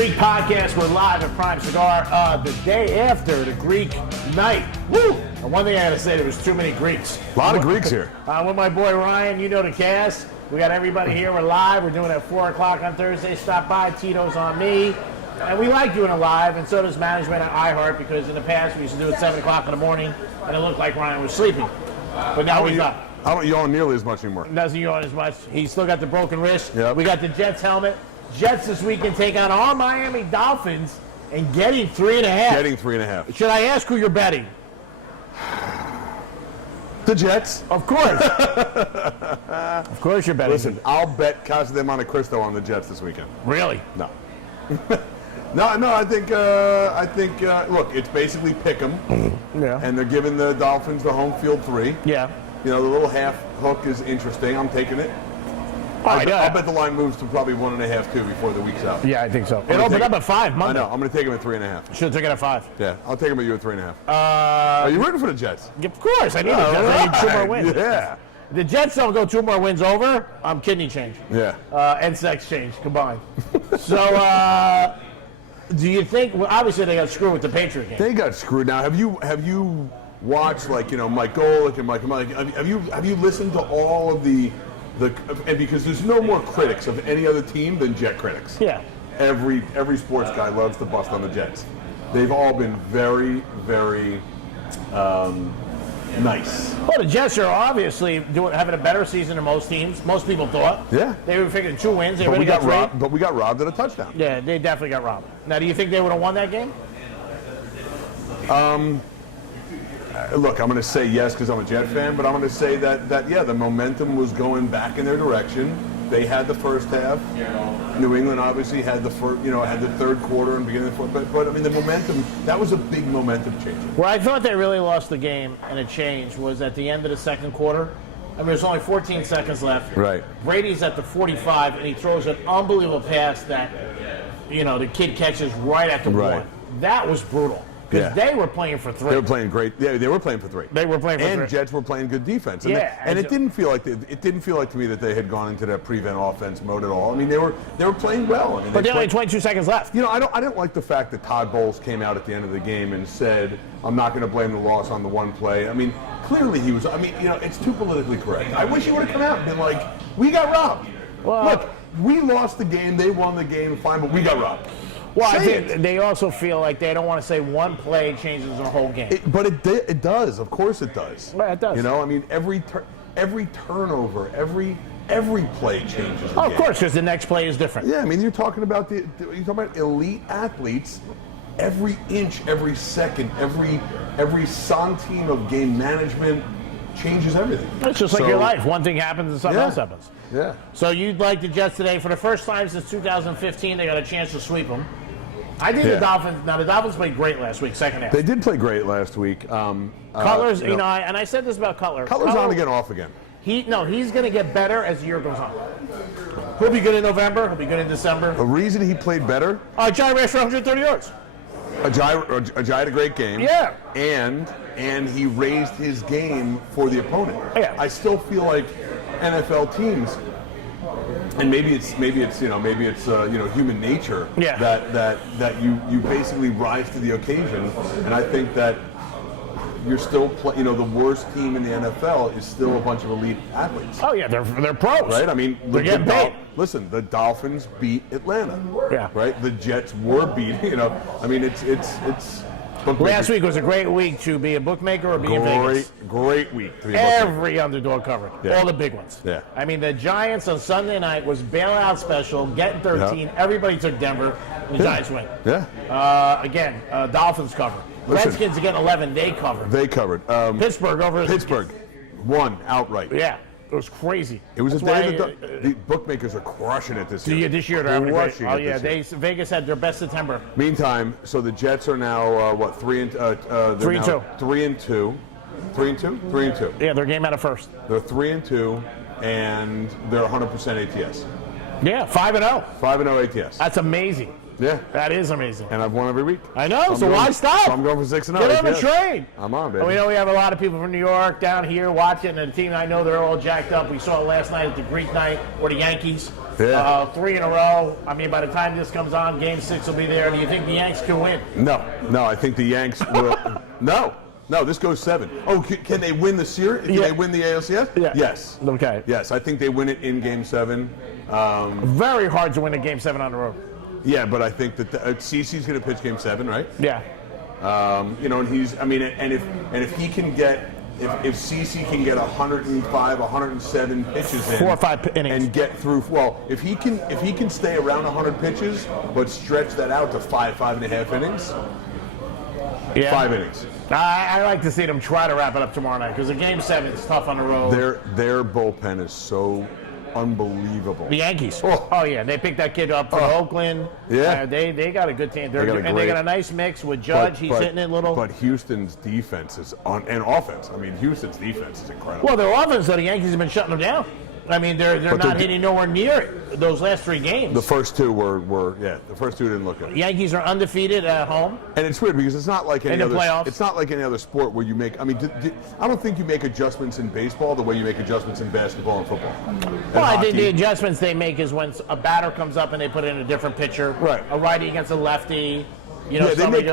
Greek podcast. We're live at Prime Cigar the day after the Greek night. Woo! And one thing I gotta say, there was too many Greeks. A lot of Greeks here. With my boy Ryan, you know the cast. We got everybody here. We're live. We're doing it at 4 o'clock on Thursday. Stop by. Tito's on me. And we like doing it live, and so does management at iHeart, because in the past we used to do it 7 o'clock in the morning, and it looked like Ryan was sleeping. But now he's not. I don't yawn nearly as much anymore. Doesn't yawn as much. He's still got the broken wrist. Yep. We got the Jets helmet. Jets this weekend take on our Miami Dolphins and getting 3.5. Getting 3.5. Should I ask who you're betting? The Jets. Of course. Of course you're betting. Listen, I'll bet Casa de Monte Cristo on the Jets this weekend. Really? No. No, I think, look, it's basically pick 'em, Yeah. and they're giving the Dolphins the home field 3. Yeah. You know, the little half hook is interesting. I'm taking it. All right, I'll bet the line moves to probably 1.5, 2 before the week's out. Yeah, I think so. It gonna opened take up at 5 I Monday. know. I'm going to take him at 3.5. Should have taken it at 5. Yeah, I'll take him at you at 3.5. Are you rooting for the Jets? Of course. I need the Jets. I need 2 more wins. Yeah. The Jets don't go 2 more wins over. I'm kidney change. Yeah. And sex change combined. So, do you think? Well, obviously they got screwed with the Patriot game. They got screwed. Now, have you watched, like, you know, Mike Golick and Mike? Have you listened to all of the and because there's no more critics of any other team than Jet critics. Yeah. Every sports guy loves to bust on the Jets. They've all been very, very nice. Well, the Jets are obviously having a better season than most teams. Most people thought. Yeah. They were figuring 2 wins. They But already we got 3. robbed. But we got robbed at a touchdown. Yeah, they definitely got robbed. Now, do you think they would have won that game? Look, I'm going to say yes because I'm a Jet fan, but I'm going to say that yeah, the momentum was going back in their direction. They had the first half. New England obviously had the third quarter and beginning of the fourth. But I mean, the momentum, that was a big momentum change. Where I thought they really lost the game and it changed was at the end of the second quarter. I mean, there's only 14 seconds left. Right. Brady's at the 45, and he throws an unbelievable pass that, you know, the kid catches right at the Right. 1. That was brutal. Because they were playing for 3. They were playing great. Yeah, they were playing for 3. They were playing for 3. And Jets were playing good defense. And Yeah, and and it didn't feel like to me that they had gone into that prevent offense mode at all. I mean, they were playing well. I mean, But they only had 22 seconds left. You know, I didn't like the fact that Todd Bowles came out at the end of the game and said, "I'm not going to blame the loss on the one play." I mean, clearly he was. I mean, you know, it's too politically correct. I wish he would have come out and been like, "We got robbed. Well, Look, we lost the game. They won the game. Fine, but we got robbed." Well, I Say think it. they also feel like they don't want to say one play changes the whole game. But it does. Of course it does. Well, it does. You know, I mean, every turnover, every play changes. The Of game. course, because the next play is different. Yeah, I mean, you're talking about elite athletes. Every inch, every second, every centime of game management changes everything. It's just like So- your life. One thing happens and something Yeah. else happens. Yeah. So you'd like the Jets today. For the first time since 2015, they got a chance to sweep them. I think Yeah. the Dolphins played great last week, second half. They did play great last week. Cutler's, you know, and I said this about Cutler. Cutler's on again, off again. He's going to get better as the year goes on. He'll be good in November. He'll be good in December. The reason he played better, Jai ran for 130 yards. Ajay had a great game. Yeah. And he raised his game for the opponent. Yeah. I still feel like NFL teams, and maybe it's human nature. Yeah. That you basically rise to the occasion, and I think that you're still the worst team in the NFL is still a bunch of elite athletes. Oh yeah, they're pros. Right? I mean, they're getting paid. Listen, the Dolphins beat Atlanta. Yeah. Right? The Jets were beat. You know, I mean, it's. Last week was a great week to be a bookmaker or be in Vegas. Great week. To be a bookmaker. Every underdog covered. Yeah. All the big ones. Yeah. I mean, the Giants on Sunday night was bailout special, getting 13. Yeah. Everybody took Denver, and the Giants win. Yeah. Again, Dolphins cover. Listen. Redskins again 11. They covered. They covered. Pittsburgh over. Pittsburgh won outright. Yeah. It was crazy. It was That's a day why, that the bookmakers are crushing it this year. This year they're having a great. Crushing Oh it yeah, this year. Vegas had their best September. Meantime, so the Jets are now what 3 and 2. 3 and 2. 3 and 2. 3 and 2. Yeah, their game out of first. They're 3 and 2, and they're 100% ATS. Yeah, 5-0. 5-0 ATS. That's amazing. Yeah. That is amazing. And I've won every week. I know, so I'm why going- stop? So I'm going for 6-0. Get on the yes. train. I'm on, And baby. we know we have a lot of people from New York down here watching, and the team I know they're all jacked up. We saw it last night at the Greek night, or the Yankees. Yeah. 3 in a row. I mean, by the time this comes on, Game 6 will be there. Do you think the Yanks can win? No, I think the Yanks will. No, this goes 7. Oh, can they win the series? Can Yeah. they win the ALCS? Yeah. Yes. Okay. Yes, I think they win it in Game 7. Very hard to win a Game 7 on the road. Yeah, but I think that CeCe's going to pitch Game 7, right? Yeah. And he's. I mean, and if he can get. If CeCe can get 105, 107 pitches in, 4 or 5 innings. and get through, well, if he can stay around 100 pitches, but stretch that out to 5.5 innings, Yeah. 5 innings. I like to see them try to wrap it up tomorrow night because a Game 7 is tough on the road. Their bullpen is so unbelievable. The Yankees. Oh. Oh yeah, they picked that kid up from Oakland. Yeah. They got a good team. They got a And they great- got a nice mix with Judge. He's hitting it little. But Houston's defense is on, and offense. I mean, Houston's defense is incredible. Well, their offense, though, the Yankees have been shutting them down. I mean, they're But not they're- hitting nowhere near it those last 3 games. the first two were the first two didn't look good. Yankees are undefeated at home. And it's weird because it's not like any In the other. playoffs. It's not like any other sport where you make. I mean, I don't think you make adjustments in baseball the way you make adjustments in basketball and football. Well, I And think the hockey. adjustments they make is when a batter comes up and they put in a different pitcher. Right. A righty against a lefty. You know, Yeah, they somebody.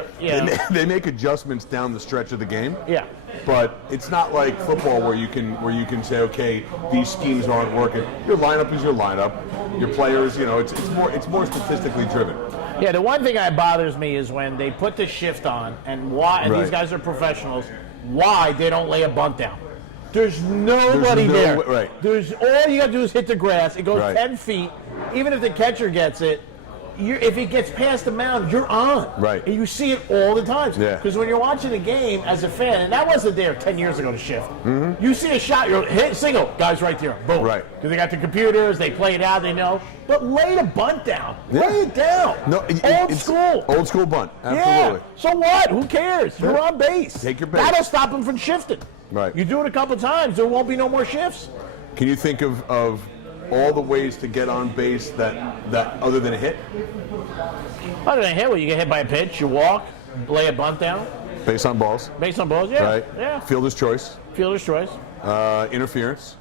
make, they make adjustments down the stretch of the game. Yeah. But it's not like football where you can say, okay, these schemes aren't working. Your lineup is your lineup. Your players, it's more statistically driven. Yeah, the one thing that bothers me is when they put the shift on, and why and these Right. guys are professionals. Why they don't lay a bunt down? There's nobody There's no there. way- right. There's all you got to do is hit the grass. It goes Right. 10 feet. Even if the catcher gets it, if it gets past the mound, you're on. Right. And you see it all the time. Yeah. Because when you're watching a game as a fan, and that wasn't there 10 years ago to shift. You see a shot, you're hit single, guys right there, boom. Mm-hmm. Right. Because they got the computers, they play it out, they know. But lay the bunt down. Yeah. Lay it down. No, Old school. Old school bunt. Yeah. Absolutely. So what? Who cares? You're Yeah. on base. Take your base. That'll stop them from shifting. Right. You do it a couple times, there won't be no more shifts. Can you think of all the ways to get on base that other than a hit? Other than hit, well, you get hit by a pitch, you walk, lay a bunt down, Base on balls, based on balls. Yeah. right? Yeah. Fielder's choice, Fielder's choice. interference,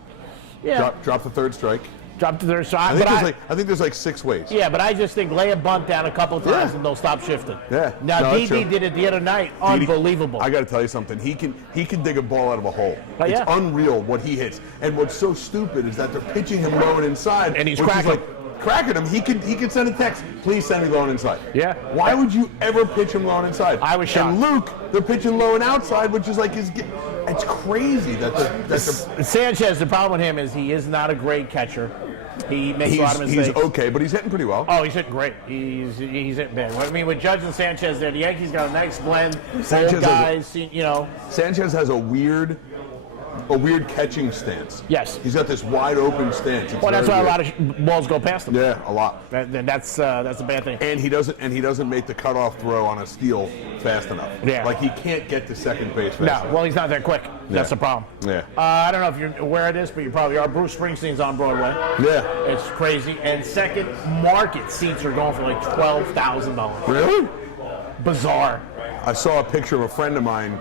Yeah. drop the third strike. Drop to their I side. think there's like 6 ways. Yeah, but I just think lay a bunt down a couple times Yeah. and they'll stop shifting. Yeah. Now No, that's DD true. did it the other night. Didi- Unbelievable. I got to tell you something. He can dig a ball out of a hole. Oh, It's yeah. unreal what he hits. And what's so stupid is that they're pitching him low and inside, And he's which is cracking. like cracking him. He could send a text. Please send me low and inside. Yeah. Why would you ever pitch him low and inside? I was shocked. And Luke, they're pitching low and outside, which is like it's crazy that they're Sanchez, the problem with him is he is not a great catcher. He makes a lot of mistakes. he's okay, but he's hitting pretty well. Oh, he's hitting great. He's hitting bad. I mean, with Judge and Sanchez there, the Yankees got a nice blend. Sanchez Old guys, you know. Sanchez has a weird catching stance. Yes. He's got this wide open stance. It's Well, that's why very a lot weird. of balls go past him. Yeah, a lot. That's a bad thing. And he doesn't make the cutoff throw on a steal fast enough. Yeah. Like he can't get to second base fast No, enough. well, he's not that quick. That's the problem. Yeah. I don't know if you're aware of this, but you probably are. Bruce Springsteen's on Broadway. Yeah. It's crazy. And second market seats are going for like $12,000. Really? Bizarre. I saw a picture of a friend of mine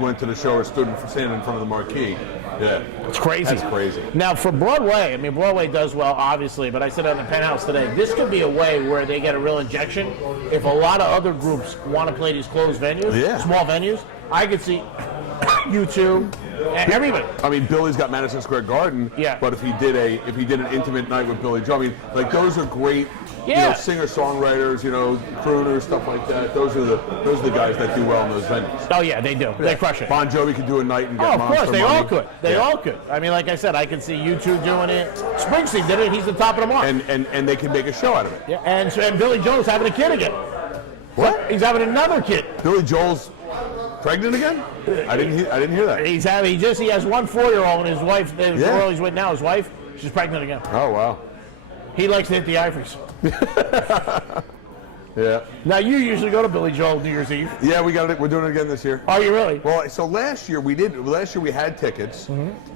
went to the show or standing in front of the marquee. Yeah. It's crazy. That's crazy. Now, for Broadway, I mean, Broadway does well, obviously, but I said on the Penthouse today, this could be a way where they get a real injection. If a lot of other groups want to play these closed venues, Yeah. small venues, I could see U2 and everybody. I mean, Billy's got Madison Square Garden. Yeah. But if he did an intimate night with Billy Joe, I mean, like those are great. Yeah. Singer-songwriters, crooners, stuff like that. Those are the guys that do well in those venues. Oh, yeah, they do. They crush it. Bon Jovi could do a night and get Oh, of monster course, they money. all could. They Yeah. all could. I mean, like I said, I can see U2 doing it. Springsteen did it. He's the top of the mark. And they can make a show out of it. Yeah, and Billy Joel's having a kid again. What? He's having another kid. Billy Joel's pregnant again? I didn't hear that. He has one 4-year-old, and his wife, the Yeah. girl he's with now, his wife, she's pregnant again. Oh wow. He likes to hit the ivories. Yeah. Now, you usually go to Billy Joel New Year's Eve. Yeah, we got it. We're doing it again this year. Are you really? Well, so last year we had tickets,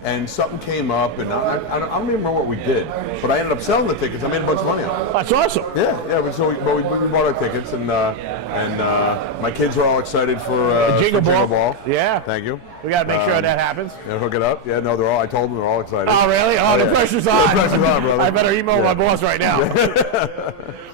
and something came up, and I don't even remember what we did, but I ended up selling the tickets. I made a bunch of money on it. That's awesome. Yeah. We bought our tickets, and my kids are all excited for Jingle Ball. Yeah. Thank you. We got to make sure that happens. Yeah, hook it up. Yeah, no, they're all. I told them they're all excited. Oh, really? Oh, the yeah. pressure's on. The pressure's on, brother. I better email my boss right now.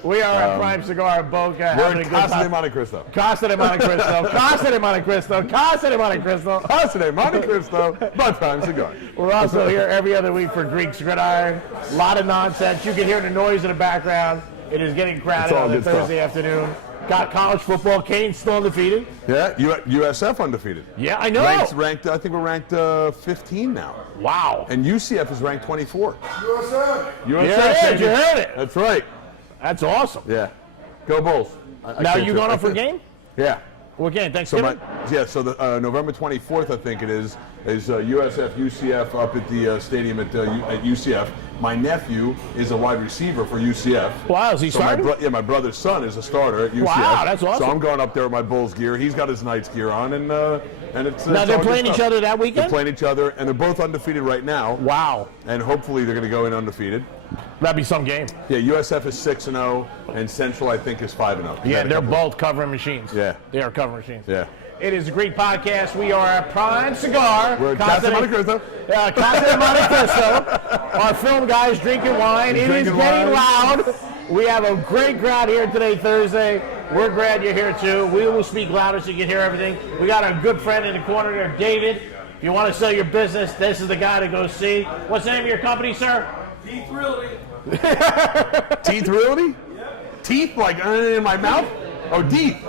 We are at Prime Cigar in Boca. We're in Casa de Monte Cristo. Casa de Monte Cristo. Casa de Monte Cristo. Casa de Monte Cristo. Casa de Monte Cristo by Prime Cigar. We're also here every other week for Greek's Gridiron. A lot of nonsense. You can hear the noise in the background. It is getting crowded on a Thursday afternoon. Got college football. Kane's still undefeated. Yeah, USF undefeated. Yeah, I know. Ranked. I think we're ranked 15 now. Wow. And UCF is ranked 24. USF. You heard it. That's right. That's awesome. Yeah. Go Bulls. Now you going up for a game? Yeah. What game? Thanksgiving? So the November 24th, I think it is USF UCF up at the stadium at UCF. My nephew is a wide receiver for UCF. Wow, is he starting? My brother's son is a starter at UCF. Wow, that's awesome. So I'm going up there with my Bulls gear. He's got his Knights gear on, and it's now they're playing each other that weekend. They're playing each other, and they're both undefeated right now. Wow. And hopefully they're going to go in undefeated. That'd be some game. Yeah, USF is 6-0, and Central I think is 5-0. Yeah, they're both covering machines. Yeah, they are covering machines. Yeah. It is a great podcast. We are at Prime Cigar. We're at Casa de Monte Cristo. Casa de Monte Cristo. Our film guy's drinking wine. It is getting loud. We have a great crowd here today, Thursday. We're glad you're here too. We will speak louder so you can hear everything. We got our good friend in the corner there, David. If you want to sell your business, this is the guy to go see. What's the name of your company, sir? Teeth Realty. Teeth Realty? Yeah. Teeth like in my mouth? Oh, teeth.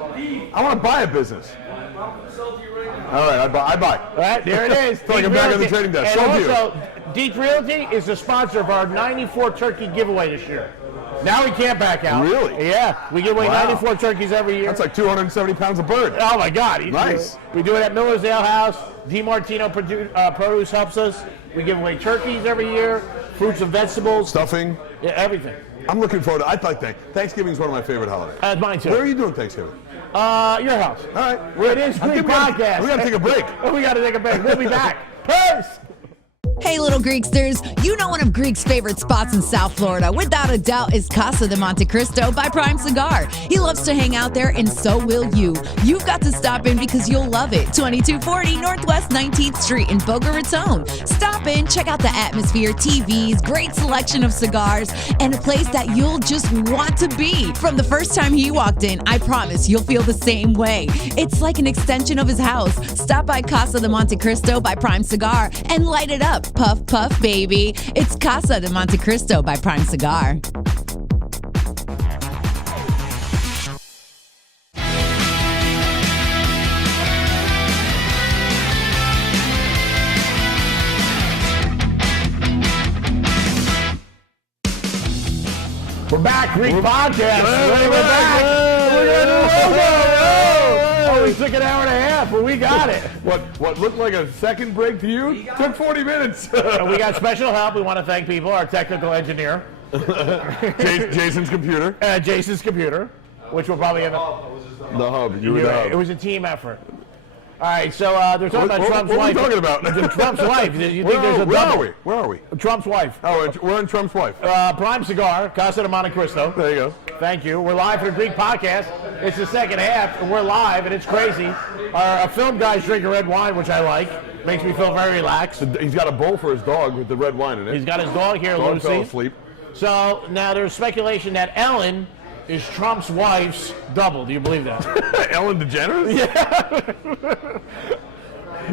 I want to buy a business. I'll sell to you right now. All right, I buy. All right, there it is. It's like I'm back on the trading desk. And Sold you. also, Deep Realty is the sponsor of our 94 turkey giveaway this year. Now we can't back out. Really? Yeah, we give away Wow. 94 turkeys every year. That's like 270 pounds of bird. Oh my God! Nice. We do it at Miller's Ale House. DiMartino Produce helps us. We give away turkeys every year, fruits and vegetables, Stuffing. yeah, everything. I'm looking forward to Thanksgiving is one of my favorite holidays. Mine too. Where are you doing Thanksgiving? Your house. All right. It is Greek Podcast. We got to take a break. We got to take a break. We'll be back. Peace. Hey, little Greeksters, you know one of Greek's favorite spots in South Florida, without a doubt, is Casa de Monte Cristo by Prime Cigar. He loves to hang out there, and so will you. You've got to stop in because you'll love it. 2240 Northwest 19th Street in Boca Raton. Stop in, check out the atmosphere, TVs, great selection of cigars, and a place that you'll just want to be. From the first time he walked in, I promise you'll feel the same way. It's like an extension of his house. Stop by Casa de Monte Cristo by Prime Cigar and light it up. Puff, puff, baby. It's Casa de Monte Cristo by Prime Cigar. We're back, Greek Podcast. We're back. Oh, we took an hour and a half, but we got it. What looked like a second break to you took 40 minutes. And we got special help. We want to thank people. Our technical engineer, Jason's computer. Jason's computer, which will probably end up. The hub. You were the hub. It was a team effort. All right, so they're talking about Trump's what wife. What are we talking about? Trump's wife. You think there's a Where double? are we? Where are we? Trump's wife. Oh, we're in Trump's wife. Prime Cigar, Casa de Monte Cristo. There you go. Thank you. We're live for the Greek Podcast. It's the second half, and we're live, and it's crazy. Our film guy's drinking red wine, which I like. Makes me feel very relaxed. He's got a bowl for his dog with the red wine in it. He's got his dog here, Dog Lucy. fell asleep. So now there's speculation that Ellen is Trump's wife's double. Do you believe that? Ellen DeGeneres? Yeah.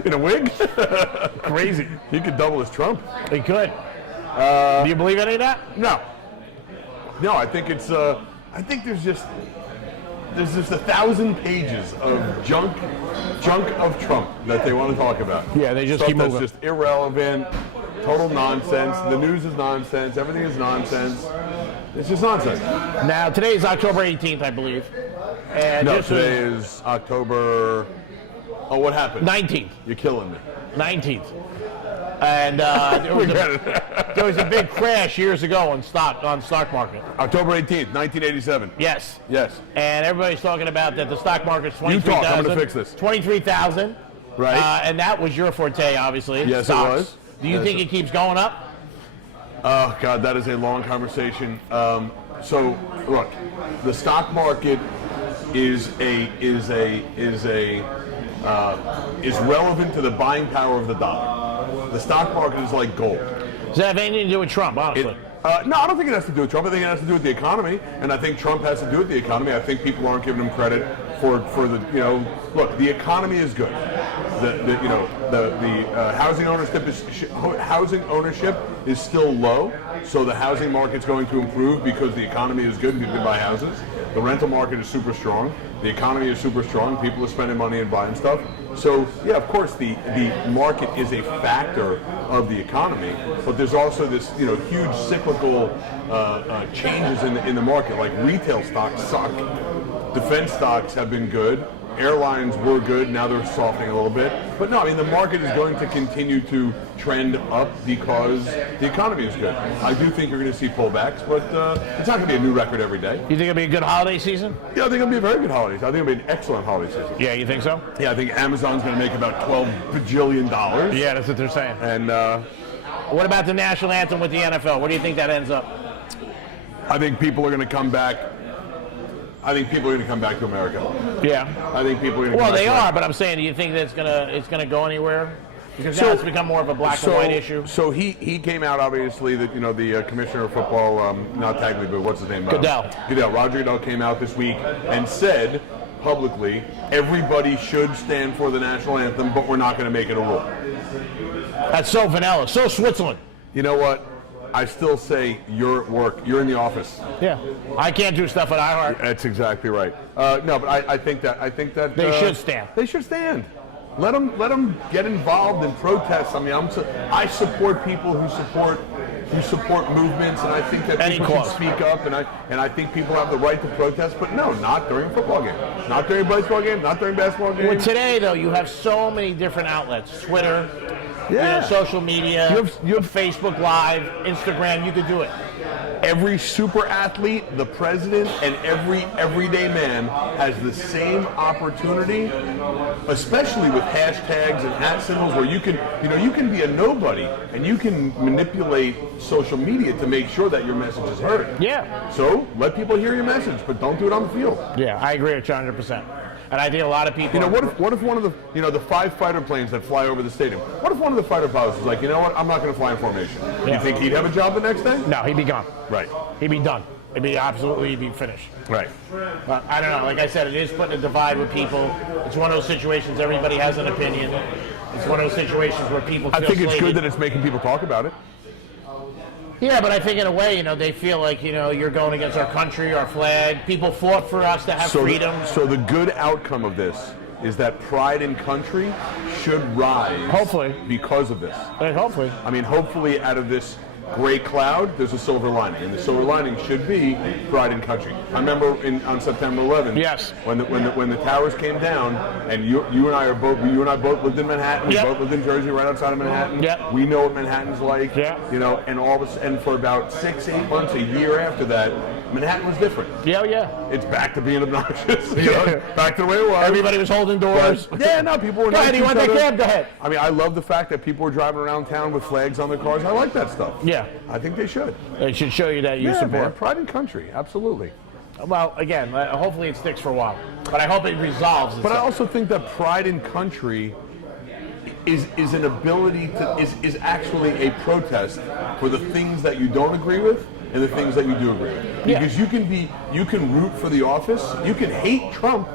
In a wig? Crazy. He could double as Trump. He could. Do you believe any of that? No. No, I think it's. I think there's just 1,000 pages of junk of Trump that they want to talk about. Yeah, they just Stuff keep moving. that's just irrelevant, total nonsense. The news is nonsense. Everything is nonsense. It's just nonsense. Now today is October 18th, I believe. And No, just today is October. Oh, what happened? 19th. You're killing me. 19th. And there was a big crash years ago on stock market. October 18th, 1987. Yes. Yes. And everybody's talking about that the stock market's You talk, 23,000. I'm going to fix this. 23,000. Right. And that was your forte, obviously. Yes, stocks. it was. Do you think it keeps going up? Oh God, that is a long conversation. So look, the stock market is relevant to the buying power of the dollar. The stock market is like gold. Does that have anything to do with Trump, honestly? No, I don't think it has to do with Trump. I think it has to do with the economy, and I think Trump has to do with the economy. I think people aren't giving him credit for the look. The economy is good. The housing ownership is still low, so the housing market's going to improve because the economy is good and people can buy houses. The rental market is super strong. The economy is super strong. People are spending money and buying stuff. So yeah, of course the market is a factor of the economy, but there's also this huge cyclical changes in the market. Like retail stocks suck. Defense stocks have been good. Airlines were good. Now they're softening a little bit. But no, I mean the market is going to continue to trend up because the economy is good. I do think you're going to see pullbacks, but it's not going to be a new record every day. You think it'll be a good holiday season? Yeah, I think it'll be a very good holiday season. I think it'll be an excellent holiday season. Yeah, you think so? Yeah, I think Amazon's going to make about $12 bajillion. Yeah, that's what they're saying. And what about the national anthem with the NFL? Where do you think that ends up? I think people are going to come back. I think people are going to come back to America. Yeah. I think people are going to. Well, they are, but I'm saying, do you think that it's gonna go anywhere? Because now it's become more of a black and white issue. So he came out, obviously, that the commissioner of football, not Tagley, but what's his name? Goodell. Roger Goodell came out this week and said publicly, everybody should stand for the national anthem, but we're not going to make it a rule. That's so vanilla, so Switzerland. You know what? I still say you're at work. You're in the office. Yeah. I can't do stuff at iHeart. That's exactly right. No, but I think that They should stand. They should stand. Let them get involved in protests. I mean, I support people who support movements, and I think that people should speak up, and I think people have the right to protest. But no, not during a football game, not during a baseball game, not during a basketball game. Well, today though, you have so many different outlets: Twitter, social media, you have Facebook Live, Instagram. You could do it. Every super athlete, the president, and every everyday man has the same opportunity, especially with hashtags and hat symbols, where you can be a nobody and you can manipulate social media to make sure that your message is heard. Yeah. So let people hear your message, but don't do it on the field. Yeah, I agree with you 100%. And I think a lot of people. What if one of the 5 fighter planes that fly over the stadium? What if one of the fighter pilots was like, you know what? I'm not going to fly in formation. Yeah. You think he'd have a job the next day? No, he'd be gone. Right. He'd be done. He'd be finished. Right. But I don't know. Like I said, it is putting a divide with people. It's one of those situations. Everybody has an opinion. It's one of those situations where people feel I think it's slated. good that it's making people talk about it. Yeah, but I think in a way, they feel like, you're going against our country, our flag. People fought for us to have freedom. So the good outcome of this is that pride in country should rise. Hopefully. Because of this. Hopefully. I mean, hopefully out of this gray cloud, there's a silver lining, and the silver lining should be pride in country. I remember on September 11th, yes, when the towers came down, and you and I both lived in Manhattan. We both lived in Jersey, right outside of Manhattan. Yep. We know what Manhattan's like. Yeah. And for about 6-8 months, a year after that, Manhattan was different. Yeah. It's back to being obnoxious. Back to the way it was. Everybody was holding doors. People were. Go ahead. You want that cab? Go ahead. I mean, I love the fact that people were driving around town with flags on their cars. I like that stuff. Yeah. I think they should. They should show you that you support. Man, pride in country, absolutely. Well, again, hopefully it sticks for a while, but I hope it resolves itself. But I also think that pride in country is an ability to is actually a protest for the things that you don't agree with and the things that you do agree with. Because you can root for the office, you can hate Trump,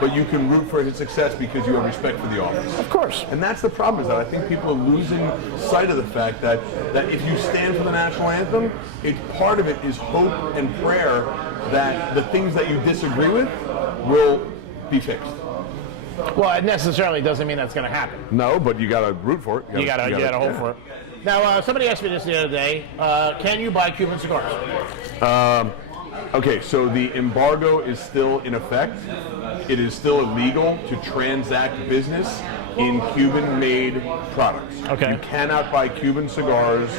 but you can root for his success because you have respect for the office. Of course. And that's the problem, is that I think people are losing sight of the fact that if you stand for the national anthem, part of it is hope and prayer that the things that you disagree with will be fixed. Well, it necessarily doesn't mean that's going to happen. No, but you got to root for it. You got to hope for it. Now, somebody asked me this the other day. Can you buy Cuban cigars? Okay, so the embargo is still in effect. It is still illegal to transact business in Cuban-made products. Okay. You cannot buy Cuban cigars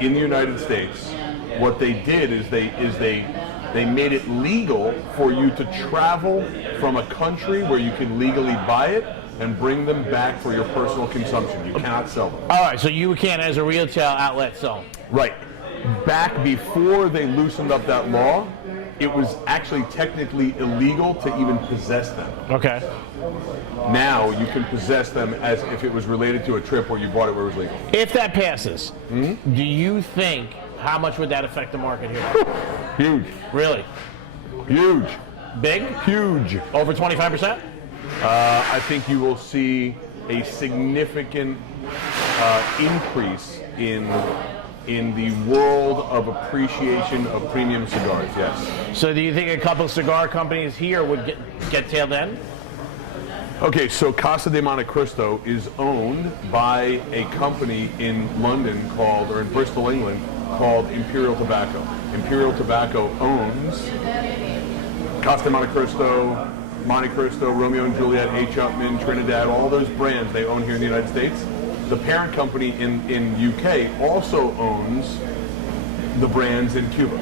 in the United States. What they did is they made it legal for you to travel from a country where you can legally buy it and bring them back for your personal consumption. You cannot sell them. All right, so you can't, as a retail outlet, sell. Right. Back before they loosened up that law, it was actually technically illegal to even possess them. Okay. Now you can possess them as if it was related to a trip where you bought it where it was legal. If that passes, do you think, how much would that affect the market here? Huge. Really? Huge. Big? Huge. Over 25%? I think you will see a significant increase in the world of appreciation of premium cigars, yes. So do you think a couple cigar companies here would get tailed end? Okay, so Casa de Monte Cristo is owned by a company in London called, or in Bristol, England, called Imperial Tobacco. Imperial Tobacco owns Casa de Monte Cristo, Romeo and Juliet, H. Upmann, Trinidad, all those brands they own here in the United States. The parent company in UK also owns the brands in Cuba.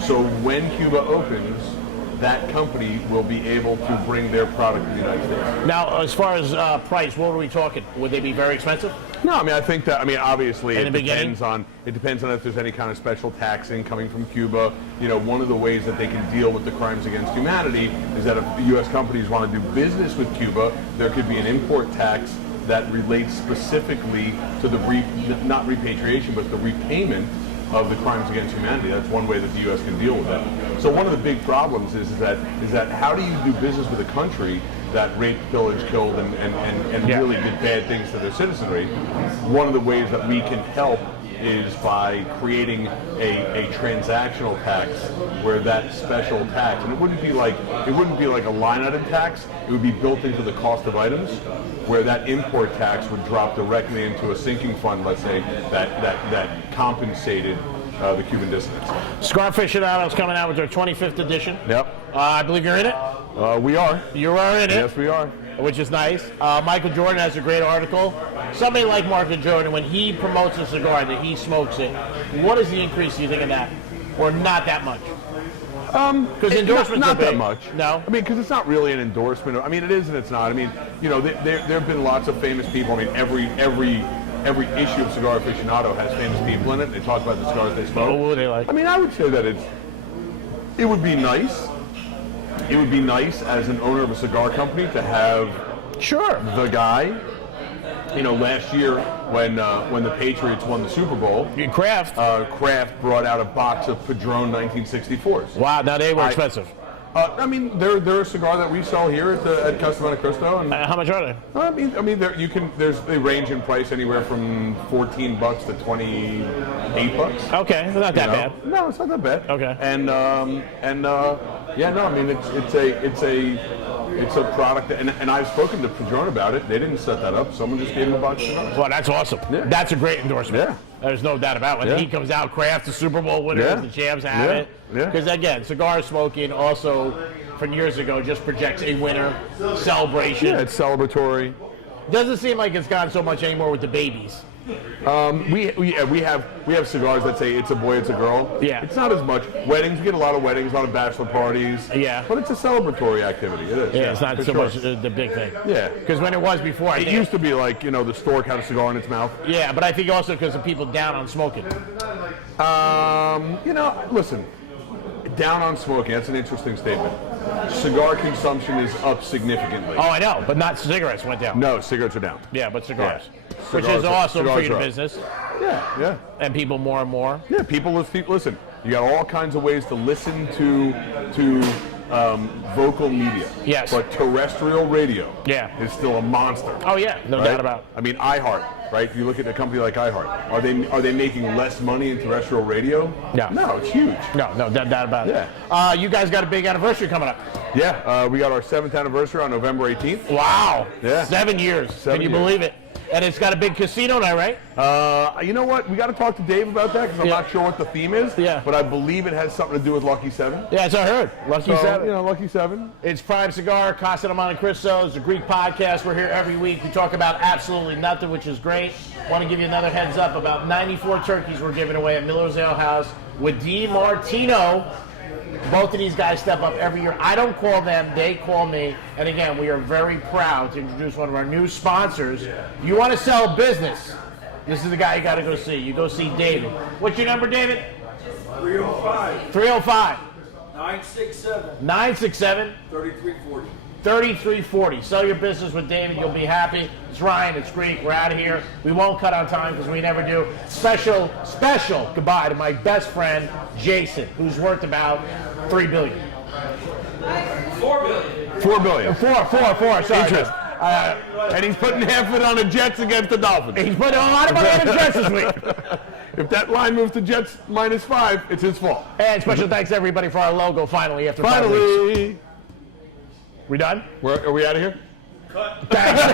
So when Cuba opens, that company will be able to bring their product to the United States. Now, as far as price, what are we talking? Would they be very expensive? No, I mean, I think that, obviously In it the depends on if there's any kind of special taxing coming from Cuba. You know, one of the ways that they can deal with the crimes against humanity is that if U.S. companies want to do business with Cuba, there could be an import tax that relates specifically to the, not repatriation, but the repayment of the crimes against humanity. That's one way that the U.S. can deal with that. So one of the big problems is that how do you do business with a country that raped, pillaged, killed, and really did bad things to their citizenry? One of the ways that we can help is by creating a transactional tax where that special tax, and it wouldn't be like a line item tax, it would be built into the cost of items, where that import tax would drop directly into a sinking fund, let's say, that compensated the Cuban dissidents. Cigar Aficionado's coming out with their 25th edition. Yep. I believe you're in it. We are. You are in it. Yes, we are. Which is nice. Michael Jordan has a great article. Somebody like Michael Jordan, when he promotes a cigar that he smokes it, what is the increase, do you think, in that? Or not that much? Because endorsements not are big. that much. No? I mean, because it's not really an endorsement. I mean, it is and it's not. I mean, you know, there have been lots of famous people. I mean, every issue of Cigar Aficionado has famous people in it. They talk about the cigars they smoke. What would they like? I mean, I would say that it would be nice. It would be nice as an owner of a cigar company to have the guy. You know, last year when the Patriots won the Super Bowl, Kraft. Kraft brought out a box of Padron 1964s. Wow, now they were expensive. I mean, they're a cigar that we sell here at Casa Monte Cristo. And How much are they? I mean, they range in price anywhere from $14 to $28. Okay, well, not that bad. No, it's not that bad. Okay. And yeah, no, I mean, it's a product, and I've spoken to Padron about it. They didn't set that up. Someone just gave him a box of cigars. Well, that's awesome. Yeah. That's a great endorsement. Yeah. There's no doubt about it. When he comes out, Kraft, the Super Bowl winner, the champs have it. Yeah. Because again, cigar smoking also, from years ago, just projects a winner, celebration. Yeah, it's celebratory. Doesn't seem like it's gone so much anymore with the babies. We have cigars that say it's a boy, it's a girl. Yeah. It's not as much. Weddings, we get a lot of weddings, a lot of bachelor parties. Yeah. But it's a celebratory activity. It is. Yeah, it's not for so sure. much the big thing. Yeah. Because when it was before, It used to be like, you know, the stork had a cigar in its mouth. Yeah, but I think also because of people down on smoking. You know, listen, down on smoking, that's an interesting statement. Cigar consumption is up significantly. Oh, I know, but not cigarettes went down. No, cigarettes are down. Yeah, but cigars. Yeah. Which Cigars is are- awesome for cigars your are up. business. Yeah. And people more and more. Yeah, people listen. You got all kinds of ways to listen to vocal media. Yes. But terrestrial radio Yeah. is still a monster. Oh, yeah, no right? doubt about it. I mean, iHeart, right? If you look at a company like iHeart, are they making less money in terrestrial radio? No. No, it's huge. No doubt about it. Yeah. You guys got a big anniversary coming up. Yeah, we got our 7th anniversary on November 18th. Wow. Yeah. 7 years. 7 Can you years. believe it? And it's got a big casino now, right? You know what? We got to talk to Dave about that because I'm Yeah. not sure what the theme is. Yeah. But I believe it has something to do with Lucky 7. Yeah, that's what I heard. Lucky So, 7. you know, Lucky 7. It's Prime Cigar, Casa de Monte Cristo. It's a Greek podcast. We're here every week. We talk about absolutely nothing, which is great. Want to give you another heads up about 94 turkeys we're giving away at Miller's Ale House with DiMartino. Both of these guys step up every year. I don't call them, they call me. And again, we are very proud to introduce one of our new sponsors. You want to sell business, this is the guy you got to go see. You go see David. What's your number, David? 305 305 967 967 3340. 3340. Sell your business with David. You'll be happy. It's Ryan. It's Greek. We're out of here. We won't cut on time because we never do. Special goodbye to my best friend, Jason, who's worth about $3 billion. 4 billion. $4 billion. Four. Sorry. Interest. And he's putting half of it on the Jets against the Dolphins. He's putting a lot of money on the Jets this week. If that line moves to Jets -5, it's his fault. And special thanks to everybody for our logo finally after 5 weeks. Finally. We done? Are we out of here? Thanks.